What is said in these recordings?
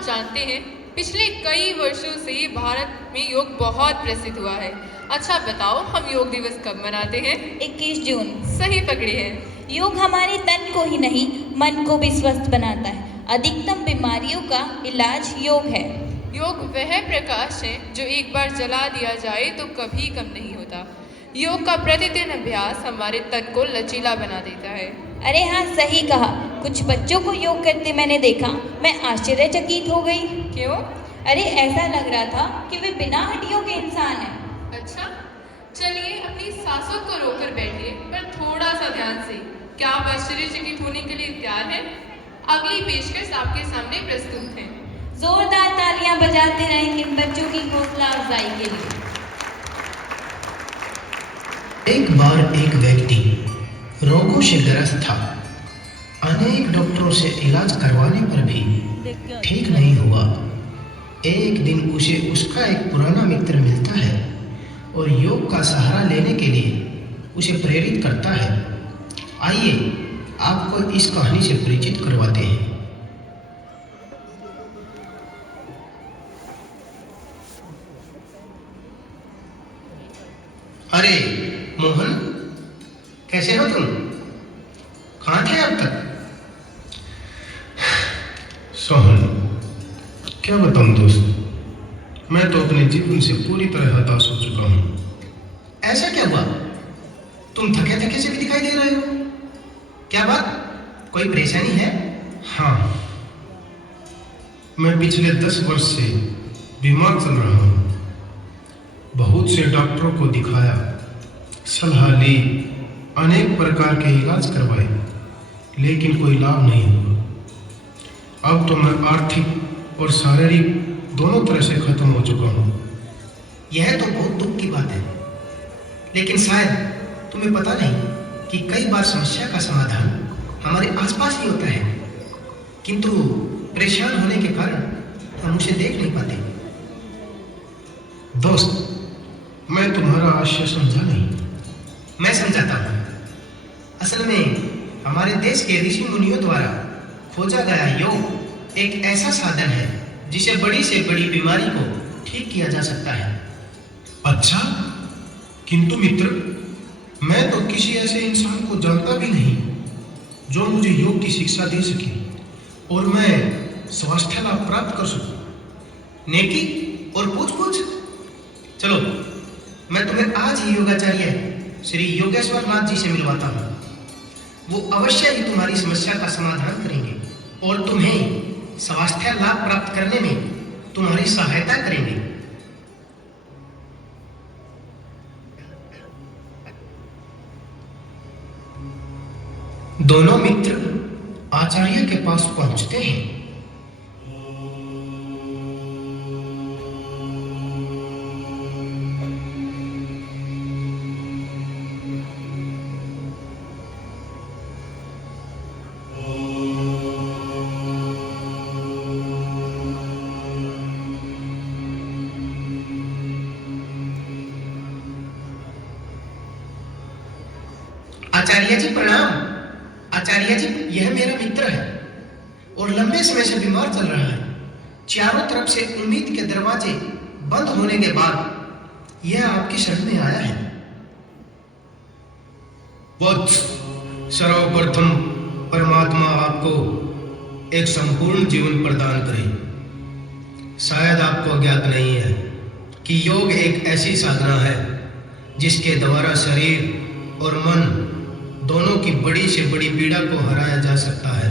आप जानते हैं पिछले कई वर्षों से भारत में योग बहुत प्रसिद्ध हुआ है। अच्छा बताओ, हम योग दिवस कब मनाते हैं? 21 जून। सही पकड़ी है। योग हमारे तन को ही नहीं मन को भी स्वस्थ बनाता है। अधिकतम बीमारियों का इलाज योग है। योग वह प्रकाश है जो एक बार जला दिया जाए तो कभी कम नहीं होता। योग का प्रतिदिन अभ्यास हमारे तन को लचीला बना देता है। अरे हाँ, सही कहा। कुछ बच्चों को योग करते मैंने देखा, मैं आश्चर्यचकित हो गई। क्यों? अरे ऐसा लग रहा था कि वे बिना हड्डियों के इंसान हैं। अच्छा, चलिए अपनी सांसों को रोककर बैठिए, पर थोड़ा सा ध्यान से। क्या आप आश्चर्यचकित होने के लिए तैयार हैं? अगली पेशकश आपके सामने प्रस्तुत है। जोरदार तालियां बजाते रहेंगे बच्चों की हौसला अफजाई के लिए। एक बार एक व्यक्ति रोगों से ग्रस्त था। अनेक डॉक्टरों से इलाज करवाने पर भी ठीक नहीं हुआ। एक दिन उसे उसका एक पुराना मित्र मिलता है और योग का सहारा लेने के लिए उसे प्रेरित करता है। आइए आपको इस कहानी से परिचित करवाते हैं। अरे मोहन, कैसे हो तुम? कहाँ थे अब तक? सोहन, क्या बताऊं दोस्त, मैं तो अपने जीवन से पूरी तरह हताश हो चुका हूँ। ऐसा क्या हुआ? तुम थके थके से भी दिखाई दे रहे हो। क्या बात, कोई परेशानी है? हाँ, मैं पिछले 10 वर्ष से बीमार चल रहा हूँ। बहुत से डॉक्टरों को दिखाया, सलाह ली, अनेक प्रकार के इलाज करवाए, लेकिन कोई लाभ नहीं हुआ। अब तो मैं आर्थिक और शारीरिक दोनों तरह से खत्म हो चुका हूँ। यह तो बहुत दुख की बात है, लेकिन शायद तुम्हें पता नहीं कि कई बार समस्या का समाधान हमारे आसपास ही होता है, किंतु परेशान होने के कारण हम उसे देख नहीं पाते। दोस्त, मैं तुम्हारा आशय समझा नहीं। मैं समझाता हूँ। असल में हमारे देश के ऋषि मुनियों द्वारा खोजा गया योग एक ऐसा साधन है जिसे बड़ी से बड़ी बीमारी को ठीक किया जा सकता है। अच्छा, किंतु मित्र, मैं तो किसी ऐसे इंसान को जानता भी नहीं जो मुझे योग की शिक्षा दे सके और मैं स्वास्थ्य लाभ प्राप्त कर सकूं। नेकी और पूछ-पूछ। चलो, मैं तुम्हें आज ही योगाचार्य श्री योगेश्वर नाथ जी से मिलवाता हूँ। वो अवश्य ही तुम्हारी समस्या का समाधान करेंगे और तुम्हें स्वास्थ्य लाभ प्राप्त करने में तुम्हारी सहायता करेंगे। दोनों मित्र आचार्य के पास पहुंचते हैं। आचार्य जी प्रणाम। आचार्य जी, यह मेरा मित्र है और लंबे समय से बीमार चल रहा है। चारों तरफ से उम्मीद के दरवाजे बंद होने के बाद यह आपकी शरण में आया है। वत्स, सर्वप्रथम परमात्मा आपको एक संपूर्ण जीवन प्रदान करे। शायद आपको ज्ञात नहीं है कि योग एक ऐसी साधना है जिसके द्वारा शरीर और मन दोनों की बड़ी से बड़ी पीड़ा को हराया जा सकता है।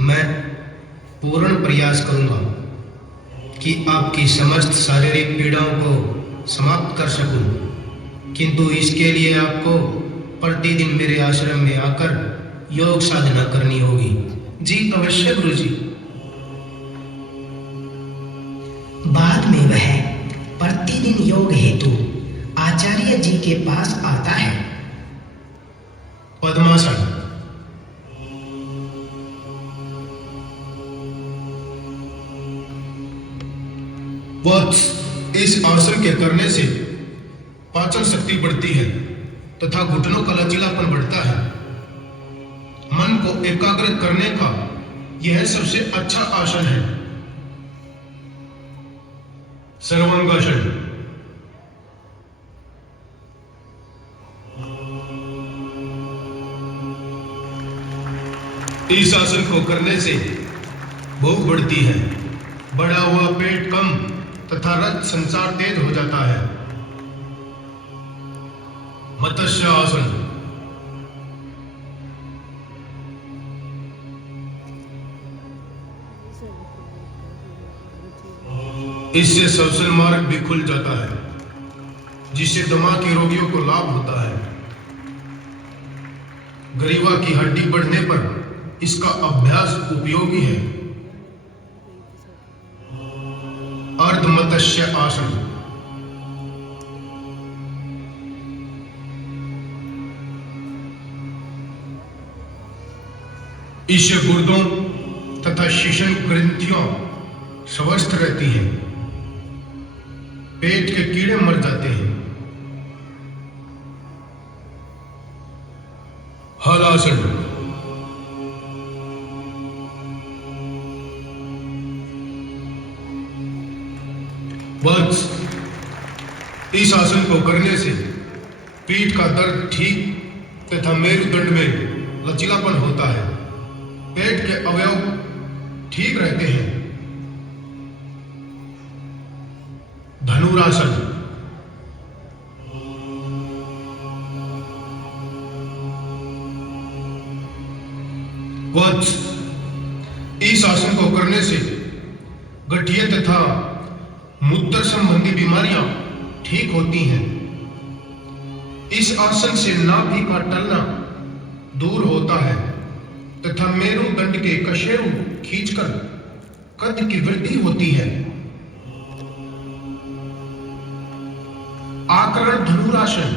मैं पूर्ण प्रयास करूंगा कि आपकी समस्त शारीरिक पीड़ाओं को समाप्त कर सकूं, किंतु इसके लिए आपको प्रतिदिन मेरे आश्रम में आकर योग साधना करनी होगी। जी अवश्य गुरुजी। बाद में वह प्रतिदिन योग हेतु आचार्य जी के पास आता है। पद्मासन। वत्स, इस आसन के करने से पाचन शक्ति बढ़ती है तथा घुटनों का लचीलापन बढ़ता है। मन को एकाग्र करने का यह सबसे अच्छा आसन है। सर्वांगासन। इस आसन को करने से भूख बढ़ती है, बढ़ा हुआ पेट कम तथा रक्त संचार तेज हो जाता है। मत्स्य आसन। इससे श्वसन मार्ग भी खुल जाता है, जिससे दमा के रोगियों को लाभ होता है। ग्रीवा की हड्डी बढ़ने पर इसका अभ्यास उपयोगी है। अर्ध मत्स्य आसन। इससे गुर्दों तथा शिशन ग्रंथियों स्वस्थ रहती हैं, पेट के कीड़े मर जाते हैं। हलासन। वत्स। इस आसन को करने से पीठ का दर्द ठीक तथा मेरुदंड में लचीलापन होता है, पेट के अवयव ठीक रहते हैं। धनुरासन। वत्स। इस आसन को करने से गठिया तथा मूत्र संबंधी बीमारियां ठीक होती हैं। इस आसन से नाभि का टलना दूर होता है तथा मेरुदंड के कशेरु खींचकर कद की वृद्धि होती है। आकरण धनुरासन।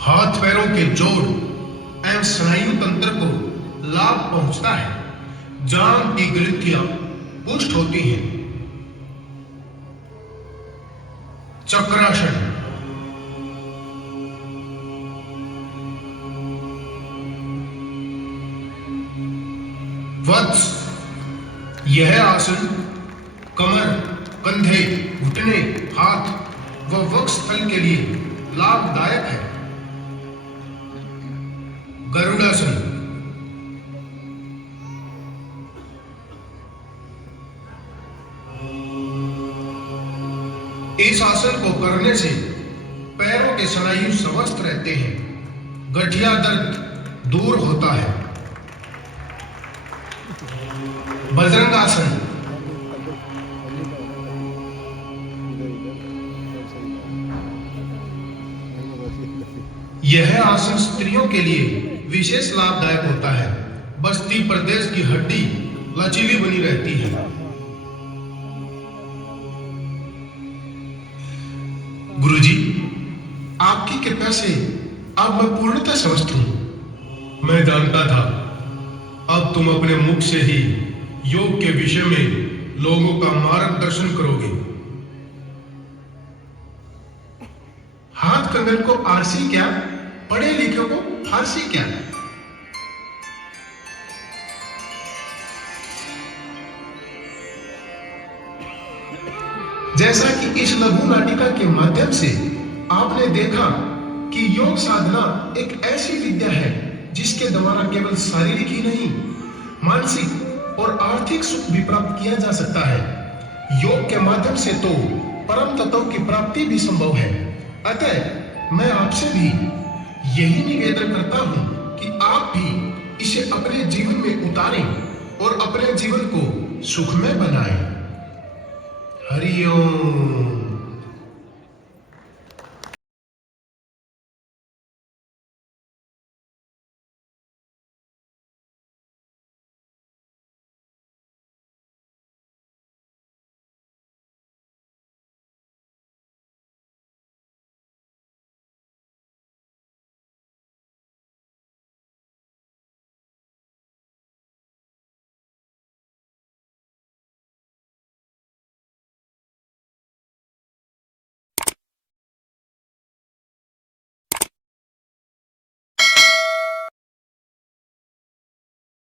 हाथ पैरों के जोड़ एवं स्नायु तंत्र को लाभ पहुंचता है, जांघ की ग्रंथियां पुष्ट होती हैं। चक्रासन। वत्स। यह आसन कमर, कंधे, घुटने, हाथ व वक्षस्थल के लिए लाभदायक है। गरुड़ासन। इस आसन को करने से पैरों के स्नायु स्वस्थ रहते हैं, गठिया दर्द दूर होता है। बजरंगासन। यह आसन स्त्रियों के लिए विशेष लाभदायक होता है, बस्ती प्रदेश की हड्डी लचीली बनी रहती है। गुरुजी, आपकी कृपा से अब मैं पूर्णतः स्वस्थ हूं। मैं जानता था अब तुम अपने मुख से ही योग के विषय में लोगों का मार्गदर्शन करोगे। हाथ कंगन को आरसी क्या, पढ़े लिखे को फारसी क्या। जैसा कि इस लघु नाटिका के माध्यम से आपने देखा कि योग साधना एक ऐसी विद्या है जिसके द्वारा केवल शारीरिक ही नहीं, मानसिक और आर्थिक सुख भी प्राप्त किया जा सकता है। योग के माध्यम से तो परम तत्व की प्राप्ति भी संभव है। अतः मैं आपसे भी यही निवेदन करता हूं कि आप भी इसे अपने जीवन में उतारें और अपने जीवन को सुखमय बनाएं। हरि ओम।